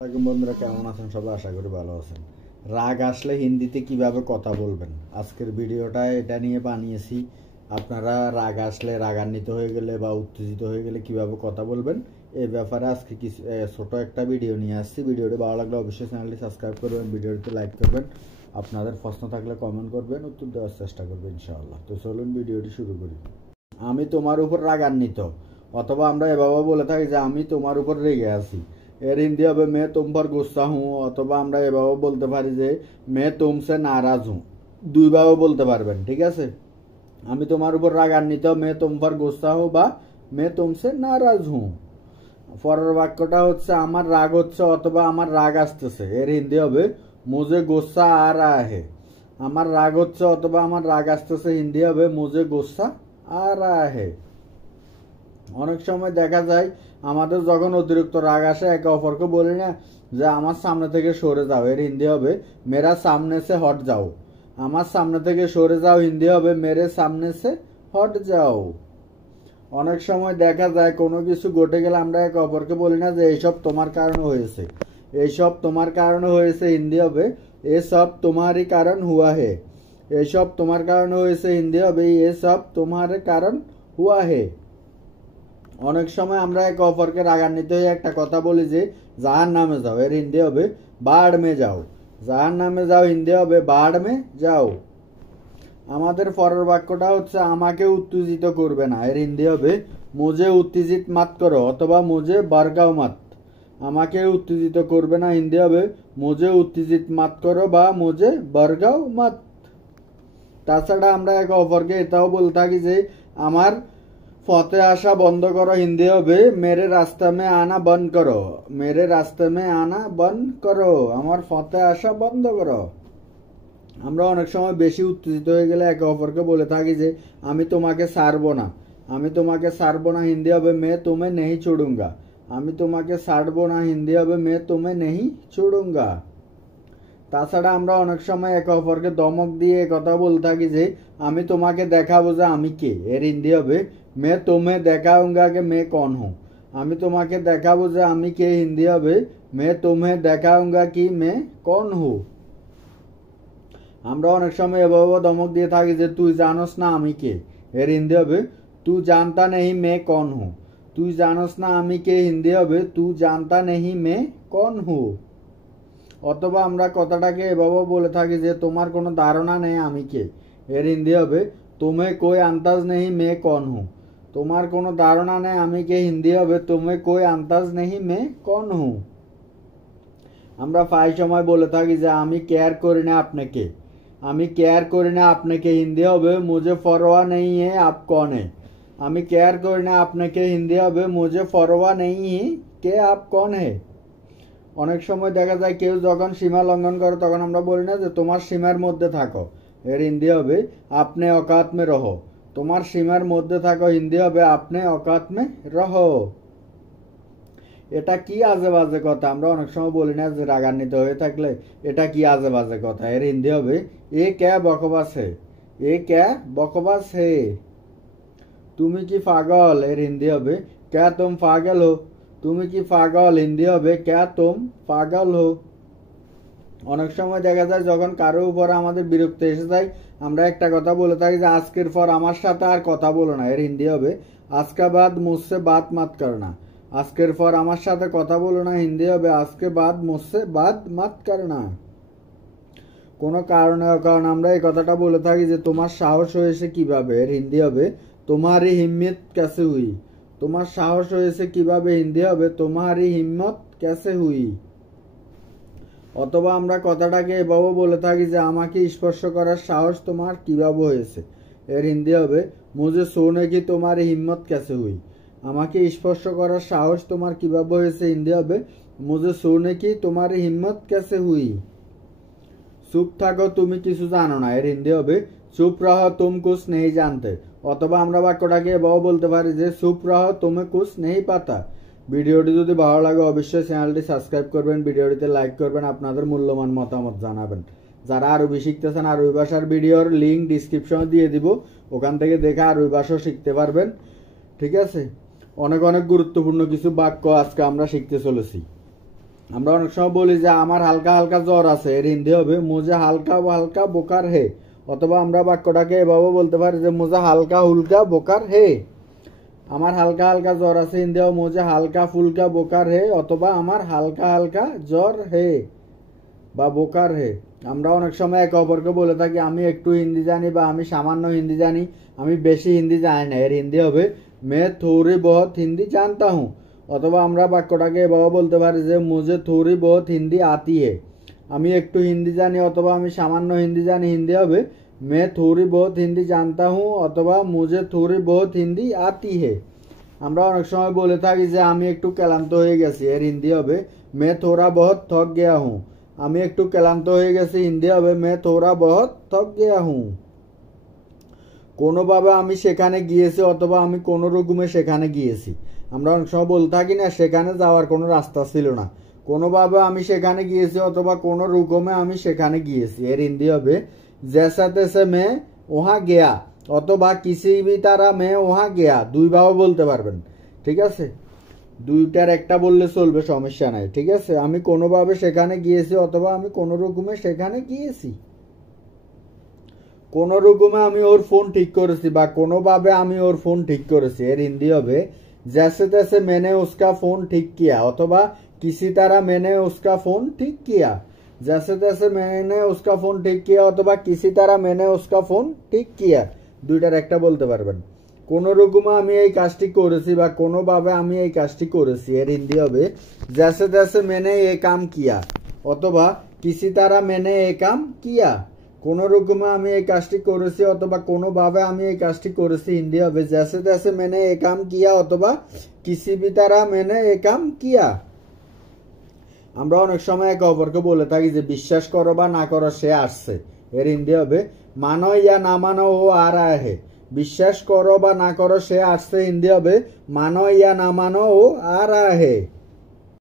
বন্ধুরা কেমন আছেন? সবাই আশা করি ভালো আছেন। রাগ আসলে হিন্দিতে কিভাবে কথা বলবেন, আজকের ভিডিওটা এটা নিয়ে বানিয়েছি। আপনারা রাগ আসলে, রাগান্বিত হয়ে গেলে বা উত্তেজিত হয়ে গেলে কিভাবে কথা বলবেন এই ব্যাপারে আজকে কিছু ছোট একটা ভিডিও নিয়ে আসছি। ভিডিওটি ভালো লাগলে অবশ্যই চ্যানেলটি সাবস্ক্রাইব করবেন, ভিডিওটিতে লাইক করবেন, আপনাদের প্রশ্ন থাকলে কমেন্ট করবেন, উত্তর দেওয়ার চেষ্টা করবেন ইনশাআল্লাহ। তো চলুন ভিডিওটি শুরু করি। আমি তোমার উপর রাগান্বিত, অথবা আমরা এভাবে বলে থাকি যে আমি তোমার উপর রেগে আছি। এর হিন্দি হবে मैं तुम पर गुस्सा हूँ, অথবা আমরা এভাবে বলতে পারি যে मैं तुमसे नाराज हूँ। দুইভাবে বলতে পারবেন, ঠিক আছে? আমি তোমার উপর রাগান্বিত, मैं तुम पर गुस्सा हूँ বা मैं तुमसे नाराज हूँ। পরের বাক্যটা হচ্ছে আমার রাগ হচ্ছে অথবা আমার রাগ আসতেছে। এর হিন্দি হবে मुझे गुस्सा आ रहा है। আমার রাগ হচ্ছে অথবা আমার রাগ আসতেছে, হিন্দি হবে मुझे गुस्सा आ रहा है। অনেক সময় দেখা যায় আমাদের যখন অতিরিক্ত রাগ আসে একে অপরকে বলি না যে আমার সামনে থেকে সরে যাও। এর হিন্দি হবে মেরা সামনে সে হট যাও। আমার সামনে থেকে সরে যাও, হিন্দি হবে মেরে সামনে সে হট যাও। অনেক সময় দেখা যায় কোনো কিছু ঘটে গেলে আমরা একে অপরকে বলি না যে এইসব তোমার কারণে হয়েছে। এইসব তোমার কারণে হয়েছে, হিন্দি হবে এ সব তোমারই কারণ হুয়া হে। এইসব তোমার কারণে হয়েছে, হিন্দি হবে এ সব তোমার কারণ হুয়া হে। অনেক সময় আমরা একে অপরকে রাগান্বিত হয়ে একটা কথা বলি যে জাহান নামে যাও। এর হিন্দি হবে বাড় মে যাও। জাহান নামে যাও, হিন্দি হবে বাড় মে যাও। আমাদের পরের বাক্যটা হচ্ছে আমাকে উত্তেজিত করবে না। এর হিন্দি হবে মুঝে উত্তেজিত মাত করো অথবা মুঝে বারগাও মাত। আমাকে উত্তেজিত করবে না, হিন্দি হবে মুঝে উত্তেজিত মাত করো বা মুঝে বারগাও মাত। তাছাড়া আমরা একে অপরকে এটাও বলে থাকি যে আমার পথে আসা বন্ধ করো, হিন্দি হবে মেরে রাস্তা মে আনা বন্ধ করো। মেরে রাস্তা মে আনা বন্ধ করো, আমার পথে আসা বন্ধ করো। আমরা অনেক সময় বেশি উত্তেজিত হয়ে গেলে একে অপরকে বলে থাকি যে আমি তোমাকে ছাড়বো না। আমি তোমাকে ছাড়বো না, হিন্দি হবে মে তুমি নেহি ছোড়ুঙ্গা। আমি তোমাকে ছাড়বো না, হিন্দি হবে মে তুমি নেহি ছোড়ুঙ্গা। তাছাড়া আমরা অনেক সময় একে অপরকে ধমক দিয়ে কথা বলে থাকি যে আমি তোমাকে দেখাবো যে আমি কে। এর হিন্দি হবে मैं तुम्हें देखाऊंगा कि मैं कौन हूँ। আমি তোমাকে দেখাবো যে আমি কে, হিন্দি হবে मैं तुम्हें देखाऊंगा कि मैं कौन हूँ। আমরা অনেক সময় এভাবে ধমক দিয়ে থাকি যে তুই জানোস না আমি কে। এর হিন্দি হবে तू जानता नहीं मैं कौन हूँ। তুই জানোস না আমি কে, হিন্দি হবে तू जानता नहीं मैं कौन हूँ। অথবা আমরা কথাটাকে এভাবে বলে থাকি যে তোমার কোনো ধারণা নেই আমি কে। এর হিন্দি হবে तुम्हें कोई अंदाज नहीं मैं कौन हूँ। তোমার কোনো ধারণা নেই আমি কে, হিন্দি হবে तुम्हें कोई अंदाज नहीं मैं कौन हूँ। আমরা প্রায় সময় বলে থাকি যে আমি কেয়ার করি না আপনাকে। আমি কেয়ার করি না আপনাকে, হিন্দি হবে मुझे परवाह नहीं है आप कौन है। আমি কেয়ার করি না আপনাকে, হিন্দি হবে मुझे परवाह नहीं है कि आप कौन है। অনেক সময় দেখা যায় কেউ যখন সীমা লঙ্ঘন করে তখন আমরা বলি না যে তোমার সীমার মধ্যে থাকো। এর হিন্দি হবে আপনি औकात में रहो। তোমার সীমার মধ্যে থাকো, হিন্দি হবে আপনি औकात में रहो। এটা কি আজে বাজে কথা, আমরা অনেক সময় বলি না যে রাগান্বিত হয়ে থাকলে এটা কি আজে বাজে কথা। এর হিন্দি হবে এ ক্যা বকবাস হে। এ ক্যা বকবাস হে। তুমি কি পাগল। এর হিন্দি হবে ক্যা তুম পাগল হো। তুমি কি পাগল, হিন্দি হবে ক্যা তুম পাগল হো। অনেক সময় দেখা যায় যখন কারো উপর আমাদের বিরক্তি এসে যায় আমরা একটা কথা বলে থাকি যে আজকের পর আমার সাথে আর কথা বলো না। এর হিন্দি হবে আজকে বাদ মুঝসে বাত মাত করনা। আজকের পর আমার সাথে কথা বলো না, হিন্দি হবে আজকে বাদ মুঝসে বাত মাত করনা। কোনো কারণে অকারণে আমরা এই কথাটা বলে থাকি যে তোমার সাহস হয়েছে কিভাবে। এর হিন্দি হবে তোমারি হিম্মত कैसे हुई। তোমার সাহস হয়েছে কিভাবে, হিন্দি হবে তোমারি হিম্মত कैसे हुई। অথবা আমরা কথাটাকে এভাবে বলে থাকি যে আমাকে স্পর্শ করার সাহস তোমার কিভাবে হয়েছে। এর হিন্দি হবে मुझे सोने की तुम्हारी हिम्मत कैसे हुई। আমাকে স্পর্শ করার সাহস তোমার কিভাবে হয়েছে, হিন্দি হবে मुझे सोने की तुम्हारी हिम्मत कैसे हुई। চুপ থাকো তুমি কিছু জানো না। এর হিন্দি হবে চুপ রহো তুম কুছ নেহি জানতে। অথবা আমরা বাক্যটাকে এভাবে বলতে পারি যে চুপ রহো তুমি কুছ নেহি পাতা। ভিডিওটি যদি ভালো লাগে অবশ্যই চ্যানেলটি সাবস্ক্রাইব করবেন, ভিডিওটিতে লাইক করবেন, আপনাদের মূল্যবান মতামত জানাবেন। যারা আরবি শিখতেছেন আরবি ভাষার ভিডিওর লিঙ্ক ডিসক্রিপশনে দিয়ে দিব, ওখান থেকে দেখে আরবি ভাষাও শিখতে পারবেন, ঠিক আছে? অনেক অনেক গুরুত্বপূর্ণ কিছু বাক্য আজকে আমরা শিখতে চলেছি। আমরা অনেক সময় বলি যে আমার হালকা হালকা জ্বর আছে, এর হিন্দি হবে মুঝে হালকা হালকা বোকার হে। অথবা আমরা বাক্যটাকে এভাবে বলতে পারি যে মুঝে হালকা হুলকা বোকার হে। আমার হালকা হালকা জ্বর আছে হিন্দি হবে মুঝে হালকা ফুলকা বোকার হে, অথবা আমার হালকা হালকা জ্বর হে বা বোকার হে। আমরা অনেক সময় একে অপরকে বলে থাকি আমি একটু হিন্দি জানি বা আমি সামান্য হিন্দি জানি, আমি বেশি হিন্দি জানি না, এর হিন্দি হবে मैं थोड़ी बहुत हिंदी जानता हूँ। অথবা আমরা বাক্যটাকে এভাবে বলতে পারি যে মুঝে थोड़ी बहुत हिंदी आती है। আমি একটু হিন্দি জানি অথবা আমি সামান্য হিন্দি জানি, হিন্দি হবে मैं थोड़ी बहुत हिंदी जानता हूँ অথবা मुझे थोड़ी बहुत हिंदी आती है। আমরা অনেক সময় বলে থাকি যে আমি একটু ক্লান্ত হয়ে গেছি, এর হিন্দি হবে मैं थोड़ा बहुत थक गया हूँ। আমি একটু ক্লান্ত হয়ে গেছি, হিন্দি হবে मैं थोड़ा बहुत थक गया हूँ। কোনোভাবে আমি সেখানে গিয়েছি অথবা আমি কোনো রকমে সেখানে গিয়েছি। আমরা অনেক সময় বলতে থাকি না সেখানে যাওয়ার কোনো রাস্তা ছিল না, কোনোভাবে আমি সেখানে গিয়েছি অথবা কোনো রকমে আমি সেখানে গিয়েছি, এর হিন্দি হবে जैसा तैसे मैं वहाँ गया অথবা किसी भी तरह मैं वहाँ गया। দুইভাবে বলতে পারবেন, ঠিক আছে, দুইটার একটা বললে চলবে, সমস্যা নাই, ঠিক আছে। আমি কোনোভাবে সেখানে গিয়েছি অথবা আমি কোনো রকমে সেখানে গিয়েছি। কোনো রকমে আমি ওর ফোন ঠিক করেছি বা কোনোভাবে আমি ওর ফোন ঠিক করেছি, এর হিন্দি হবে जैसे तैसे मैंने उसका फोन ठीक किया অথবা किसी तरह मैंने उसका फोन ठीक किया। जैसे तैसे मैंने उसका फोन ठीक किया অথবা किसी तरह मैंने उसका फोन ठीक किया, দুইটার একটা বলতে পারবেন। কোনো রকমে আমি এই কাজটি করেছি বা কোনোভাবে আমি এই কাজটি করেছি, এর হিন্দি হবে जैसे तैसे मैंने ये काम किया অথবা किसी तरह मैंने ये काम किया। কোনো রকমে আমি এই কাজটি করেছি অথবা কোনোভাবে আমি এই কাজটি করেছি, হিন্দি হবে जैसे तैसे मैंने ये काम किया অথবা किसी भी तरह मैंने ये काम किया। আমরা অনেক সময় একে অপরকে বলে থাকি যে বিশ্বাস করো বা না করো সে আসছে, এর হিন্দি হবে মানো ইয়া না মানো ও আ রাহা হে। বিশ্বাস করো বা না করো সে আসছে, হিন্দি হবে মানো ইয়া না মানো ও আ রাহা হে।